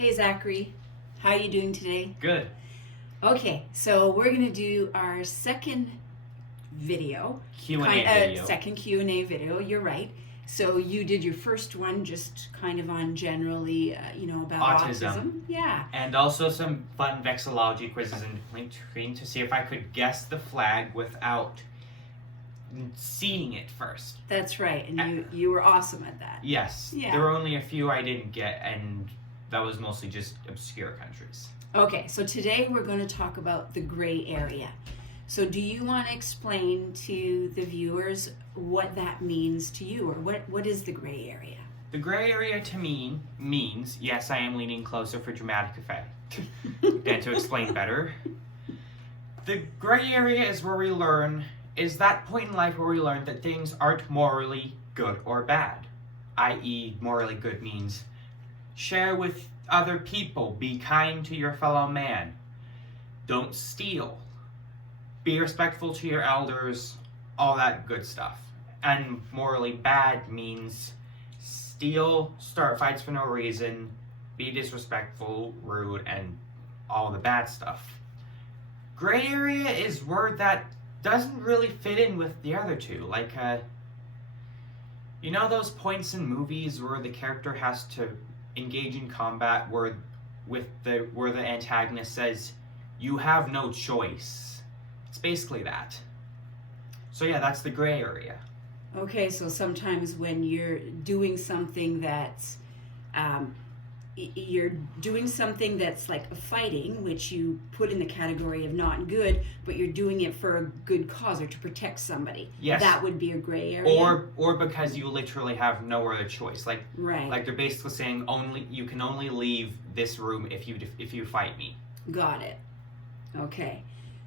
Hey Zachary, how are you doing today? Good. Okay, so we're gonna do our second video, Q&A video. second Q&A video. You're right. So you did your first one, just kind of on generally, about autism. Yeah. And also some fun vexillology quizzes in between to see if I could guess the flag without seeing it first. That's right, and you were awesome at that. Yes. Yeah. There were only a few I didn't get, and that was mostly just obscure countries. Okay, so today we're going to talk about the gray area. So do you want to explain to the viewers what that means to you, or what is the gray area? The gray area to me means, yes, I am leaning closer for dramatic effect, and to explain better. The gray area is that point in life where we learn that things aren't morally good or bad. I.e., morally good means share with other people, be kind to your fellow man, don't steal, be respectful to your elders, all that good stuff. And morally bad means steal, start fights for no reason, be disrespectful, rude, and all the bad stuff. Gray area is word that doesn't really fit in with the other two. Like, you know those points in movies where the character has to engage in combat where the antagonist says, you have no choice. It's basically that. So yeah, that's the gray area. Okay, so sometimes when you're doing something that's like fighting, which you put in the category of not good, but you're doing it for a good cause or to protect somebody. Yes. That would be a gray area. Or because you literally have no other choice. Like, right. Like they're basically saying you can only leave this room if you fight me. Got it. Okay.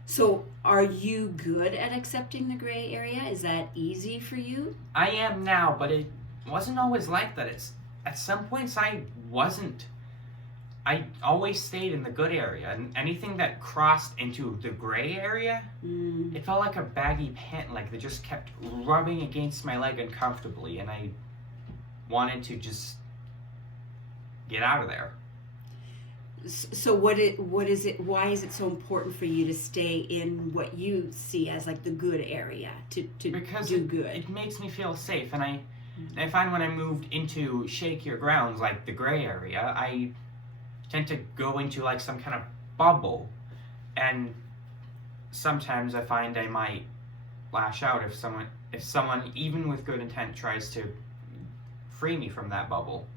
So are you good at accepting the gray area? Is that easy for you? I am now, but it wasn't always like that. At some points I wasn't. I always stayed in the good area, and anything that crossed into the gray area, it felt like a baggy pant, like they just kept rubbing against my leg uncomfortably, and I wanted to just get out of there. So what is it? Why is it so important for you to stay in what you see as like the good area to because do good? It makes me feel safe, and I find when I moved into shakier grounds like the gray area, I tend to go into like some kind of bubble, and sometimes I find I might lash out if someone even with good intent tries to free me from that bubble.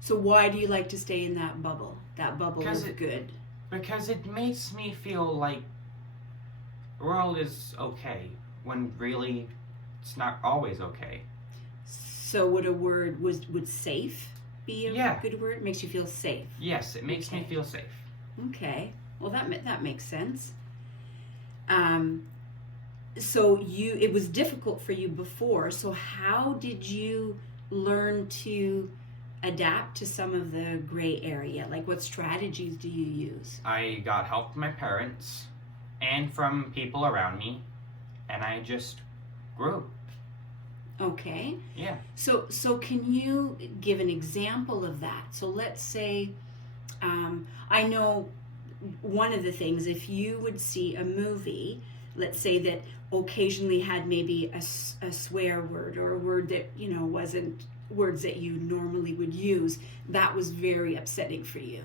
So why do you like to stay in that bubble? That bubble is good. Because it makes me feel like the world is okay when really it's not always okay. So would a word would safe be a good word? It makes you feel safe. Yes, it makes me feel safe. Okay. Well, that makes sense. So it was difficult for you before. So how did you learn to adapt to some of the gray area? Like, what strategies do you use? I got help from my parents and from people around me, and I just grew. Okay. Yeah. So can you give an example of that? So let's say, I know one of the things, if you would see a movie, let's say that occasionally had maybe a swear word or a word that, wasn't words that you normally would use, that was very upsetting for you.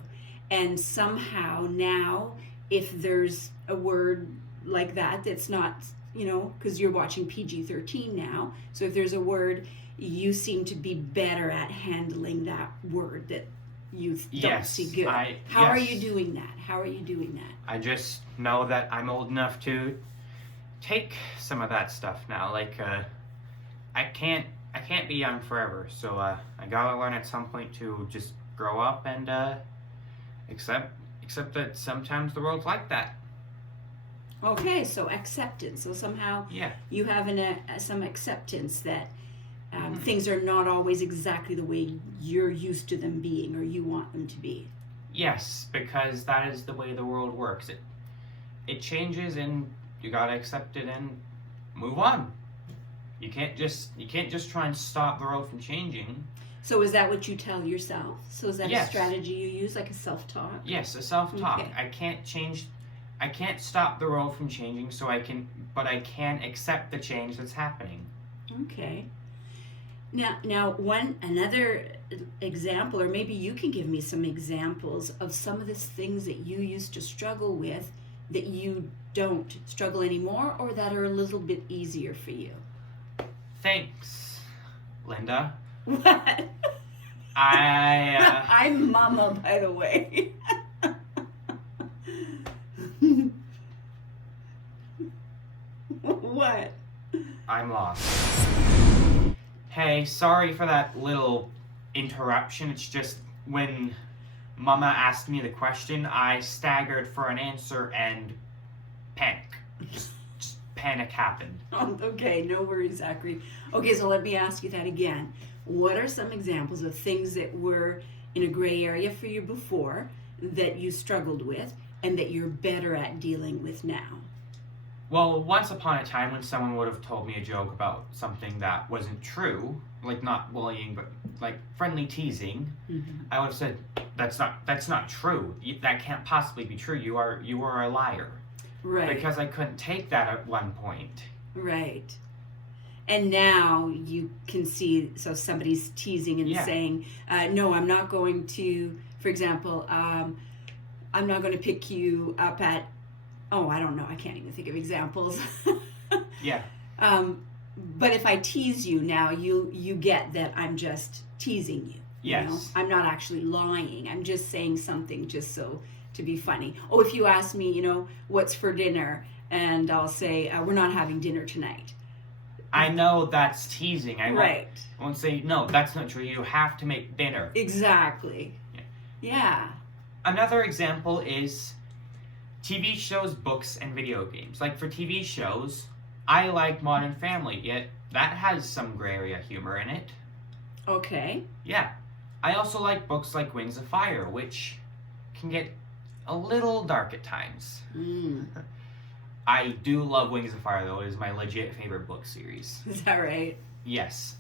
And somehow now, if there's a word like that that's not, because you're watching PG-13 now, so if there's a word, you seem to be better at handling that word that you don't see good. How are you doing that? I just know that I'm old enough to take some of that stuff now. Like, I can't be young forever, so I gotta learn at some point to just grow up and accept that sometimes the world's like that. Okay, so acceptance. So somehow you have some acceptance that things are not always exactly the way you're used to them being or you want them to be. Yes, because that is the way the world works. It changes, and you gotta accept it and move on. You can't just try and stop the world from changing. So is that what you tell yourself? So is that Yes. a strategy you use, like a self-talk? Yes, a self-talk. Okay. I can't stop the world from changing, but I can accept the change that's happening. Okay. Now, another example, or maybe you can give me some examples of some of the things that you used to struggle with that you don't struggle anymore, or that are a little bit easier for you. Thanks, Linda. What? I'm Mama, by the way. What? I'm lost. Hey, sorry for that little interruption. It's just when Mama asked me the question, I staggered for an answer and panic. Just panic happened. Okay, no worries, Zachary. Okay, so let me ask you that again. What are some examples of things that were in a gray area for you before that you struggled with and that you're better at dealing with now? Well, once upon a time when someone would have told me a joke about something that wasn't true, like not bullying, but like friendly teasing, I would have said, that's not true. That can't possibly be true. You are a liar. Right. Because I couldn't take that at one point. Right. And now you can see, so somebody's teasing and saying, no, I'm not going to, for example, I'm not going to pick you up at, I don't know, I can't even think of examples. Yeah. But if I tease you now, you get that I'm just teasing you. Yes. You know? I'm not actually lying. I'm just saying something just so to be funny. Oh, if you ask me, what's for dinner, and I'll say, we're not having dinner tonight. I know that's teasing. I Right. won't say, no, that's not true. You have to make dinner. Exactly. Yeah. Another example is TV shows, books, and video games. Like for TV shows, I like Modern Family, yet that has some gray area humor in it. Okay. Yeah. I also like books like Wings of Fire, which can get a little dark at times. I do love Wings of Fire, though. It is my legit favorite book series. Is that right? Yes.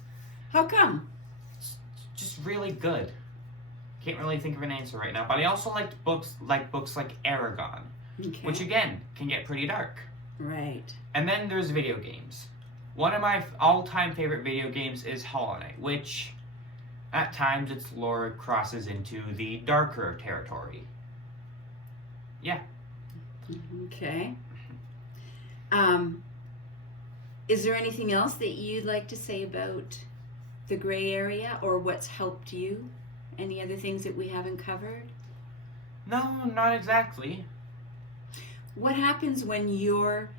How come? It's just really good. Can't really think of an answer right now, but I also liked books like Aragon, which again can get pretty dark. Right. And then there's video games. One of my all-time favorite video games is Hollow Knight, which at times its lore crosses into the darker territory. Yeah. Okay. Is there anything else that you'd like to say about the gray area, or what's helped you? Any other things that we haven't covered? No, not exactly. What happens when you're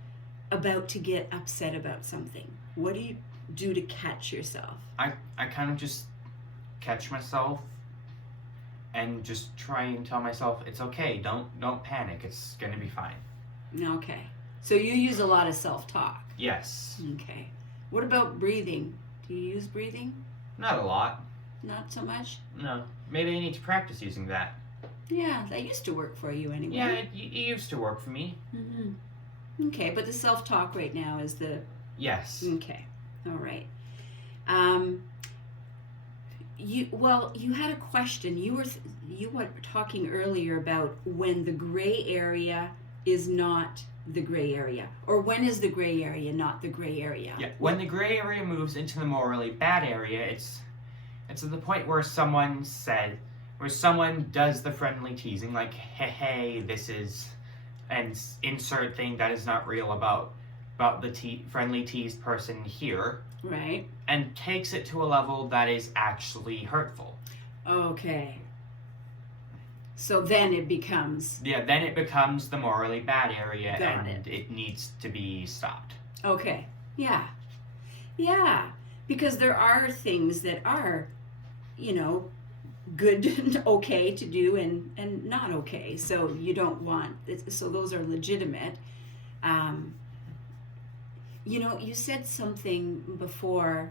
about to get upset about something? What do you do to catch yourself? I kind of just catch myself and just try and tell myself it's okay. Don't panic. It's gonna be fine. Okay. So you use a lot of self-talk. Yes. Okay. What about breathing? Do you use breathing? Not a lot. Not so much? No. Maybe I need to practice using that. Yeah, that used to work for you anyway. Yeah, it used to work for me. Okay, but the self-talk right now is the... Yes. Okay. All right. You had a question. You were talking earlier about when the gray area is not the gray area, or when is the gray area not the gray area? Yeah. When the gray area moves into the morally bad area, it's at the point where someone does the friendly teasing, like hey, this is, and insert thing that is not real about the friendly teased person here. Right. And takes it to a level that is actually hurtful. Okay. So then it becomes... Yeah, then it becomes the morally bad area. Got and it needs to be stopped. Okay. Yeah. Yeah. Because there are things that are, good and okay to do and not okay. So you don't want... So those are legitimate. You said something before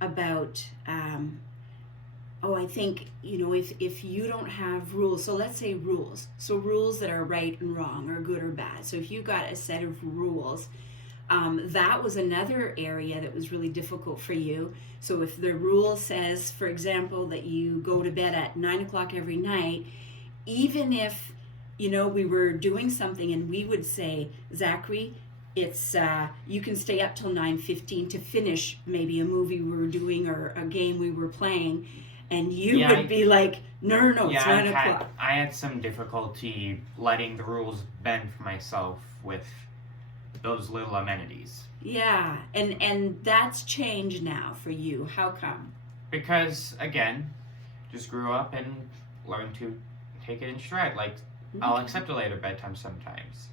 about, I think, if you don't have rules, so let's say rules. So rules that are right and wrong or good or bad. So if you got a set of rules, That was another area that was really difficult for you. So if the rule says, for example, that you go to bed at 9 o'clock every night, even if, we were doing something and we would say, Zachary, it's you can stay up till 9:15 to finish maybe a movie we were doing or a game we were playing, and you would be like, no, it's 9 o'clock. I had some difficulty letting the rules bend for myself with those little amenities. Yeah, and that's changed now for you. How come? Because, again, just grew up and learned to take it in stride. Like, I'll accept a later bedtime sometimes.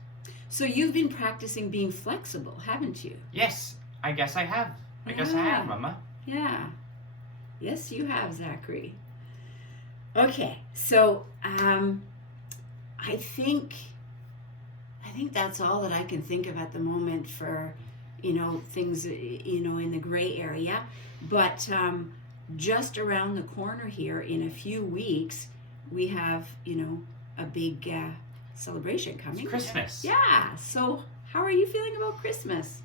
So you've been practicing being flexible, haven't you? Yes, I guess I have. I guess I have, Mama. Yeah. Yes, you have, Zachary. Okay, so I think that's all that I can think of at the moment for, things, in the gray area. But just around the corner here, in a few weeks, we have, a big celebration coming. It's Christmas. Yeah. So how are you feeling about Christmas?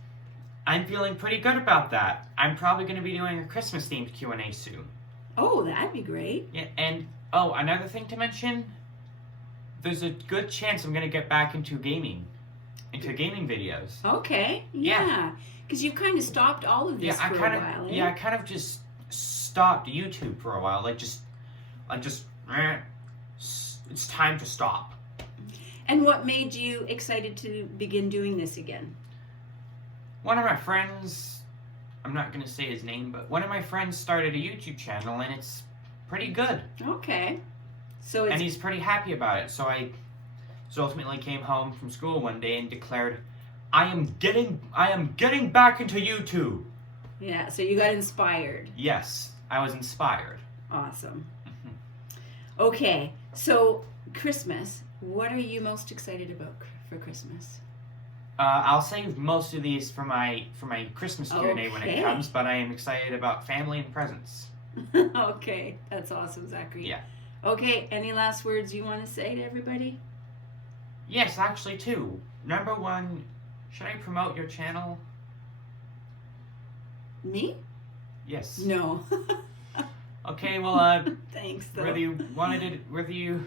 I'm feeling pretty good about that. I'm probably going to be doing a Christmas-themed Q&A soon. Oh, that'd be great. Yeah, and, another thing to mention, there's a good chance I'm going to get back into gaming videos. Okay, yeah. Because you kind of stopped all of this for a while, eh? Yeah, I kind of just stopped YouTube for a while. It's time to stop. And what made you excited to begin doing this again? One of my friends, I'm not going to say his name, but one of my friends started a YouTube channel, and it's pretty good. Okay. And he's pretty happy about it. So I ultimately came home from school one day and declared, I am getting back into YouTube. Yeah, so you got inspired. Yes, I was inspired. Awesome. Okay, so Christmas, what are you most excited about for Christmas? I'll save most of these for my Christmas Q&A when it comes, but I am excited about family and presents. Okay, that's awesome, Zachary. Yeah. Okay, any last words you want to say to everybody? Yes, actually, two. Number one, should I promote your channel? Me? Yes. No. Okay, well, thanks, though. whether you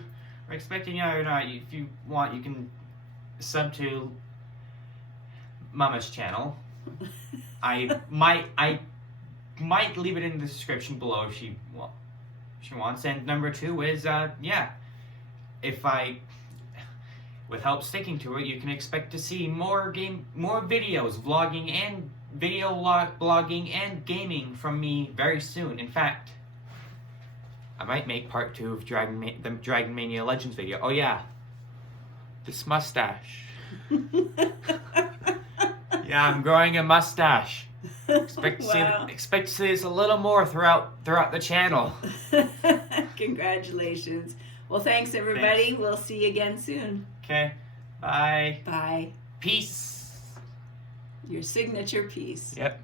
are expecting it or not, if you want, you can sub to Mama's channel. I might leave it in the description below if she wants. And number two is, with help sticking to it, you can expect to see more videos, vlogging and blogging and gaming from me very soon. In fact, I might make part 2 of the Dragon Mania Legends video. Oh yeah, this mustache. Yeah, I'm growing a mustache. Expect to see this a little more throughout the channel. Congratulations. Well, thanks everybody. Thanks. We'll see you again soon. Okay, bye. Bye. Peace. Your signature piece. Yep.